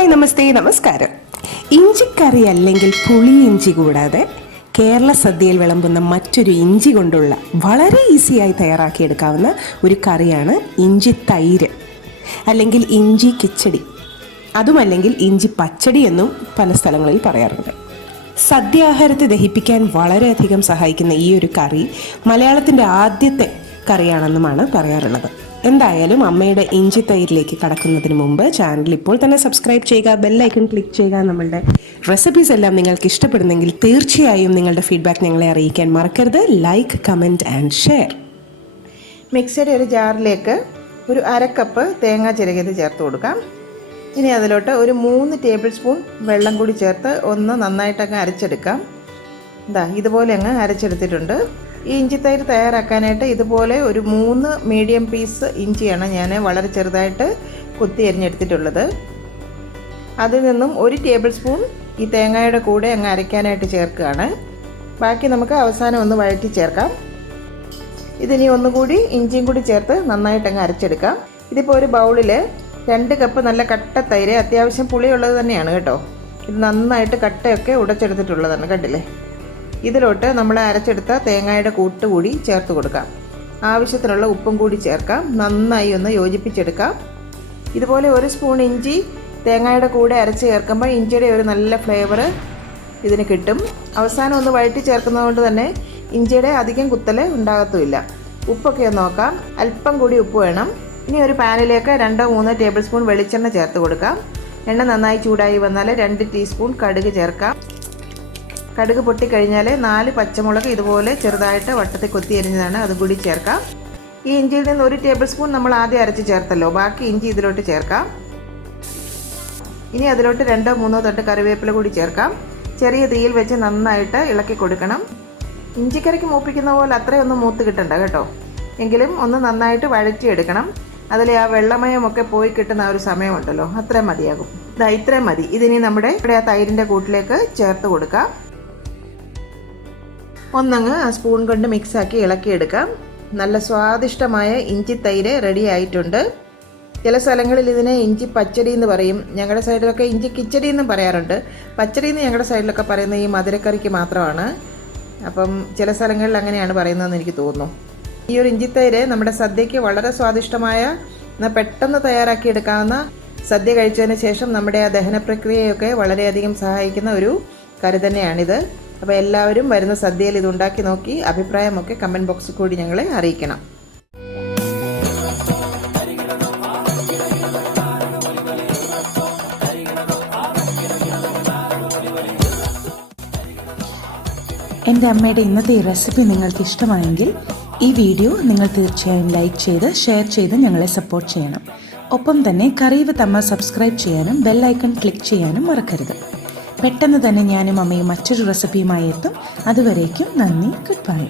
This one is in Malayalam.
ഹായ് നമസ്തേ നമസ്കാരം. ഇഞ്ചിക്കറി അല്ലെങ്കിൽ പുളി ഇഞ്ചി കൂടാതെ കേരള സദ്യയിൽ വിളമ്പുന്ന മറ്റൊരു ഇഞ്ചി കൊണ്ടുള്ള വളരെ ഈസിയായി തയ്യാറാക്കിയെടുക്കാവുന്ന ഒരു കറിയാണ് ഇഞ്ചി തൈര് അല്ലെങ്കിൽ ഇഞ്ചി കിച്ചടി, അതുമല്ലെങ്കിൽ ഇഞ്ചി പച്ചടി എന്നും പല സ്ഥലങ്ങളിൽ പറയാറുണ്ട്. സദ്യാഹാരത്തെ ദഹിപ്പിക്കാൻ വളരെയധികം സഹായിക്കുന്ന ഈ ഒരു കറി മലയാളത്തിൻ്റെ ആദ്യത്തെ കറിയാണെന്നുമാണ് പറയാറുള്ളത്. എന്തായാലും അമ്മയുടെ ഇഞ്ചി തൈരിലേക്ക് കടക്കുന്നതിന് മുമ്പ് ചാനൽ ഇപ്പോൾ തന്നെ സബ്സ്ക്രൈബ് ചെയ്യുക, ബെല്ലൈക്കൺ ക്ലിക്ക് ചെയ്യുക. നമ്മളുടെ റെസിപ്പീസ് എല്ലാം നിങ്ങൾക്ക് ഇഷ്ടപ്പെടുന്നെങ്കിൽ തീർച്ചയായും നിങ്ങളുടെ ഫീഡ്ബാക്ക് ഞങ്ങളെ അറിയിക്കാൻ മറക്കരുത്. Like, comment and share. മിക്സിയുടെ ഒരു ജാറിലേക്ക് ഒരു അരക്കപ്പ് തേങ്ങ ചിരകിയത് ചേർത്ത് കൊടുക്കാം. ഇനി അതിലോട്ട് ഒരു 3 ടേബിൾ സ്പൂൺ വെള്ളം കൂടി ചേർത്ത് ഒന്ന് നന്നായിട്ടങ്ങ് അരച്ചെടുക്കാം. ഇതുപോലെ അങ്ങ് അരച്ചെടുത്തിട്ടുണ്ട്. ഈ ഇഞ്ചി തൈര് തയ്യാറാക്കാനായിട്ട് ഇതുപോലെ ഒരു 3 മീഡിയം പീസ് ഇഞ്ചിയാണ് ഞാൻ വളരെ ചെറുതായിട്ട് കുത്തി അരിഞ്ഞെടുത്തിട്ടുള്ളത്. അതിൽ നിന്നും 1 ടേബിൾ സ്പൂൺ ഈ തേങ്ങയുടെ കൂടെ അങ്ങ് അരയ്ക്കാനായിട്ട് ചേർക്കുകയാണ്. ബാക്കി നമുക്ക് അവസാനം ഒന്ന് വഴറ്റി ചേർക്കാം. ഇതിനി ഒന്നുകൂടി ഇഞ്ചിയും കൂടി ചേർത്ത് നന്നായിട്ടങ്ങ് അരച്ചെടുക്കാം. ഇതിപ്പോൾ ഒരു ബൗളിൽ 2 കപ്പ് നല്ല കട്ട തൈര്, അത്യാവശ്യം പുളിയുള്ളത് തന്നെയാണ് കേട്ടോ. ഇത് നന്നായിട്ട് കട്ടയൊക്കെ ഉടച്ചെടുത്തിട്ടുള്ളതാണ്, കണ്ടില്ലേ. ഇതിലോട്ട് നമ്മൾ അരച്ചെടുത്ത തേങ്ങയുടെ കൂട്ട് കൂടി ചേർത്ത് കൊടുക്കാം. ആവശ്യത്തിനുള്ള ഉപ്പും കൂടി ചേർക്കാം. നന്നായി ഒന്ന് യോജിപ്പിച്ചെടുക്കാം. ഇതുപോലെ 1 സ്പൂൺ ഇഞ്ചി തേങ്ങയുടെ കൂടെ അരച്ച് ചേർക്കുമ്പോൾ ഇഞ്ചിയുടെ ഒരു നല്ല ഫ്ലേവർ ഇതിന് കിട്ടും. അവസാനം ഒന്ന് വഴറ്റി ചേർക്കുന്നതുകൊണ്ട് തന്നെ ഇഞ്ചിയുടെ അധികം കുത്തൽ ഉണ്ടാകത്തുമില്ല. ഉപ്പൊക്കെ ഒന്ന് നോക്കാം. അല്പം കൂടി ഉപ്പ് വേണം. ഇനി ഒരു പാനിലേക്ക് 2-3 ടേബിൾ സ്പൂൺ വെളിച്ചെണ്ണ ചേർത്ത് കൊടുക്കാം. എണ്ണ നന്നായി ചൂടായി വന്നാൽ 2 ടീസ്പൂൺ കടുക് ചേർക്കാം. കടുക് പൊട്ടിക്കഴിഞ്ഞാൽ 4 പച്ചമുളക് ഇതുപോലെ ചെറുതായിട്ട് വട്ടത്തിൽ കൊത്തി എരിഞ്ഞതാണ്, അതും കൂടി ചേർക്കാം. ഈ ഇഞ്ചിയിൽ നിന്ന് 1 ടേബിൾ സ്പൂൺ നമ്മൾ ആദ്യം അരച്ച് ചേർത്തല്ലോ, ബാക്കി ഇഞ്ചി ഇതിലോട്ട് ചേർക്കാം. ഇനി അതിലോട്ട് 2-3 തൊട്ട് കറിവേപ്പില കൂടി ചേർക്കാം. ചെറിയ തീയിൽ വെച്ച് നന്നായിട്ട് ഇളക്കി കൊടുക്കണം. ഇഞ്ചിക്കറിക്ക് മൂപ്പിക്കുന്ന പോലെ അത്രയൊന്നും മൂത്ത് കിട്ടണ്ട കേട്ടോ, എങ്കിലും ഒന്ന് നന്നായിട്ട് വഴറ്റിയെടുക്കണം. അതിൽ ആ വെള്ളമയമൊക്കെ പോയി കിട്ടുന്ന ആ ഒരു സമയമുണ്ടല്ലോ, അത്രയും മതിയാകും. ഇത്രയും മതി. ഇതിനി നമ്മുടെ ആ തൈരിൻ്റെ കൂട്ടിലേക്ക് ചേർത്ത് കൊടുക്കാം. ഒന്നങ്ങ് ആ സ്പൂൺ കൊണ്ട് മിക്സാക്കി ഇളക്കിയെടുക്കാം. നല്ല സ്വാദിഷ്ടമായ ഇഞ്ചി തൈര് റെഡി ആയിട്ടുണ്ട്. ചില സ്ഥലങ്ങളിൽ ഇതിനെ ഇഞ്ചി പച്ചടി എന്ന് പറയും. ഞങ്ങളുടെ സൈഡിലൊക്കെ ഇഞ്ചി കിച്ചടി എന്നും പറയാറുണ്ട്. പച്ചടി എന്ന് ഞങ്ങളുടെ സൈഡിലൊക്കെ പറയുന്നത് ഈ മധുരക്കറിക്ക് മാത്രമാണ്. അപ്പം ചില സ്ഥലങ്ങളിൽ അങ്ങനെയാണ് പറയുന്നതെന്ന് എനിക്ക് തോന്നുന്നു. ഈ ഒരു ഇഞ്ചിത്തൈര് നമ്മുടെ സദ്യയ്ക്ക് വളരെ സ്വാദിഷ്ടമായ, പെട്ടെന്ന് തയ്യാറാക്കിയെടുക്കാവുന്ന, സദ്യ കഴിച്ചതിന് ശേഷം നമ്മുടെ ആ ദഹന പ്രക്രിയയൊക്കെ വളരെയധികം സഹായിക്കുന്ന ഒരു കറി തന്നെയാണിത്. അപ്പോൾ എല്ലാവരും വരുന്ന സദ്യയിൽ ഇത് ഉണ്ടാക്കി നോക്കി അഭിപ്രായമൊക്കെ കമൻറ്റ് ബോക്സിൽ കൂടി ഞങ്ങളെ അറിയിക്കണം. എൻ്റെ അമ്മയുടെ ഇന്നത്തെ ഈ റെസിപ്പി നിങ്ങൾക്ക് ഇഷ്ടമായെങ്കിൽ ഈ വീഡിയോ നിങ്ങൾ തീർച്ചയായും ലൈക്ക് ചെയ്ത് ഷെയർ ചെയ്ത് ഞങ്ങളെ സപ്പോർട്ട് ചെയ്യണം. ഒപ്പം തന്നെ കറി വിത്ത് അമ്മ സബ്സ്ക്രൈബ് ചെയ്യാനും ബെല്ലൈക്കൺ ക്ലിക്ക് ചെയ്യാനും മറക്കരുത്. പെട്ടെന്ന് തന്നെ ഞാനും അമ്മയും മറ്റൊരു റെസിപ്പിയുമായി എത്തും. അതുവരേക്കും നന്ദി, ഗുഡ് ബൈ.